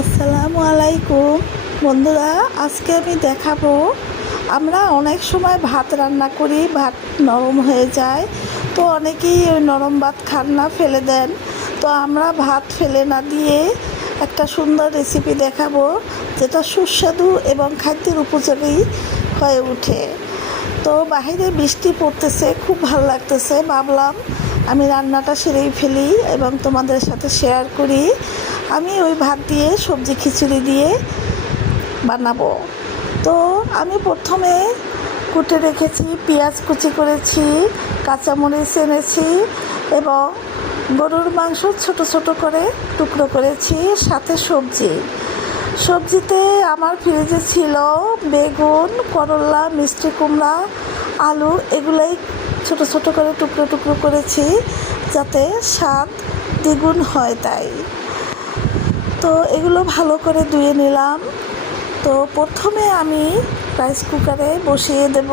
আসসালামু আলাইকুম বন্ধুরা, আজকে আমি দেখাবো আমরা অনেক সময় ভাত রান্না করি, ভাত নরম হয়ে যায়। তো অনেকেই ওই নরম ভাত খান না, ফেলে দেন। তো আমরা ভাত ফেলে না দিয়ে একটা সুন্দর রেসিপি দেখাবো, যেটা সুস্বাদু এবং খাদ্যের উপযোগী হয়ে ওঠে। তো বাইরে বৃষ্টি পড়তেছে, খুব ভালো লাগতেছে। ভাবলাম আমি রান্নাটা সেরেই ফেলি এবং তোমাদের সাথে শেয়ার করি। আমি ওই ভাত দিয়ে সবজি খিচুড়ি দিয়ে বানাবো। তো আমি প্রথমে কুটে রেখেছি, পেঁয়াজ কুচি করেছি, কাঁচামরিচ এনেছি এবং গরুর মাংস ছোট ছোট করে টুকরো করেছি, সাথে সবজিতে আমার ফ্রিজে ছিল বেগুন, করলা, মিষ্টি কুমড়া, আলু, এগুলাই ছোট ছোট করে টুকরো টুকরো করেছি, যাতে স্বাদ দ্বিগুণ হয় তাই। তো এগুলো ভালো করে ধুয়ে নিলাম। তো প্রথমে আমি রাইস কুকারে বসিয়ে দেব,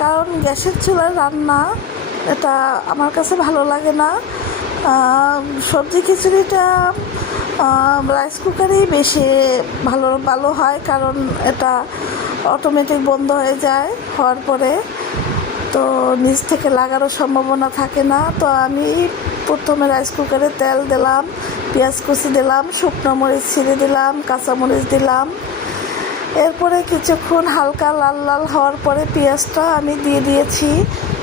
কারণ গ্যাসের চুলার রান্না এটা আমার কাছে ভালো লাগে না। সবজি খিচুড়িটা রাইস কুকারেই বেশি ভালো হয়, কারণ এটা অটোমেটিক বন্ধ হয়ে যায়, হওয়ার পরে তো নিচ থেকে লাগারও সম্ভাবনা থাকে না। তো আমি প্রথমে রাইস কুকারে তেল দিলাম, পেঁয়াজ কুচি দিলাম, শুকনো মরিচ ছিঁড়ে দিলাম, কাঁচামরিচ দিলাম। এরপরে কিছুক্ষণ হালকা লাল লাল হওয়ার পরে পেঁয়াজটা আমি দিয়ে দিয়েছি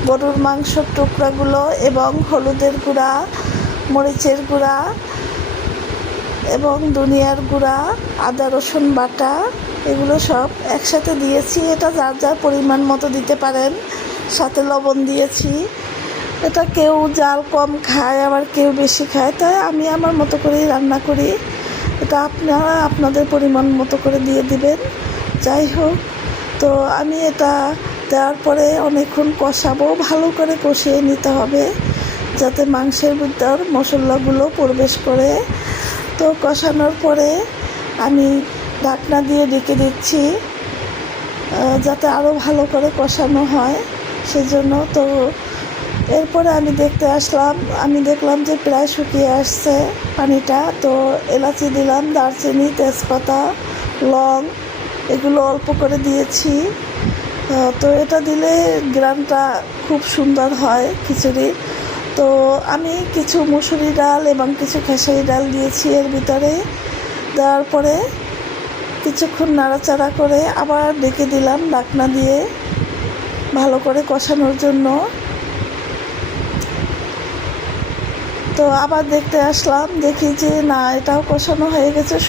গরুর মাংসের টুকরাগুলো এবং হলুদের গুঁড়া, মরিচের গুঁড়া এবং ধনিয়ার গুঁড়া, আদা রসুন বাটা, এগুলো সব একসাথে দিয়েছি। এটা যার যার পরিমাণ মতো দিতে পারেন। সাথে লবণ দিয়েছি। এটা কেউ জাল কম খায়, আবার কেউ বেশি খায়, তাই আমি আমার মতো করেই রান্না করি। এটা আপনারা আপনাদের পরিমাণ মতো করে দিয়ে দিবেন। যাই হোক, তো আমি এটা দেওয়ার পরে অনেকক্ষণ কষাবো, ভালো করে কষিয়ে নিতে হবে, যাতে মাংসের ভিতর মশলাগুলো প্রবেশ করে। তো কষানোর পরে আমি ঢাকনা দিয়ে ঢেকে দিচ্ছি, যাতে আরও ভালো করে কষানো হয় সেজন্য। তো এরপরে আমি দেখলাম যে প্রায় শুকিয়ে আসছে পানিটা। তো এলাচি দিলাম, দারচিনি, তেজপাতা, লং, এগুলো অল্প করে দিয়েছি। তো এটা দিলে গ্রানটা খুব সুন্দর হয় খিচুড়ির। তো আমি কিছু মুসুরি ডাল এবং কিছু খেসারি ডাল দিয়েছি এর ভিতরে। দেওয়ার পরে কিছুক্ষণ নাড়াচাড়া করে আবার ডেকে দিলাম ঢাকনা দিয়ে, ভালো করে কষানোর জন্য। তো আবার দেখতে আসলাম, দেখি যে না, এটাও কষানো হয়ে গেছে।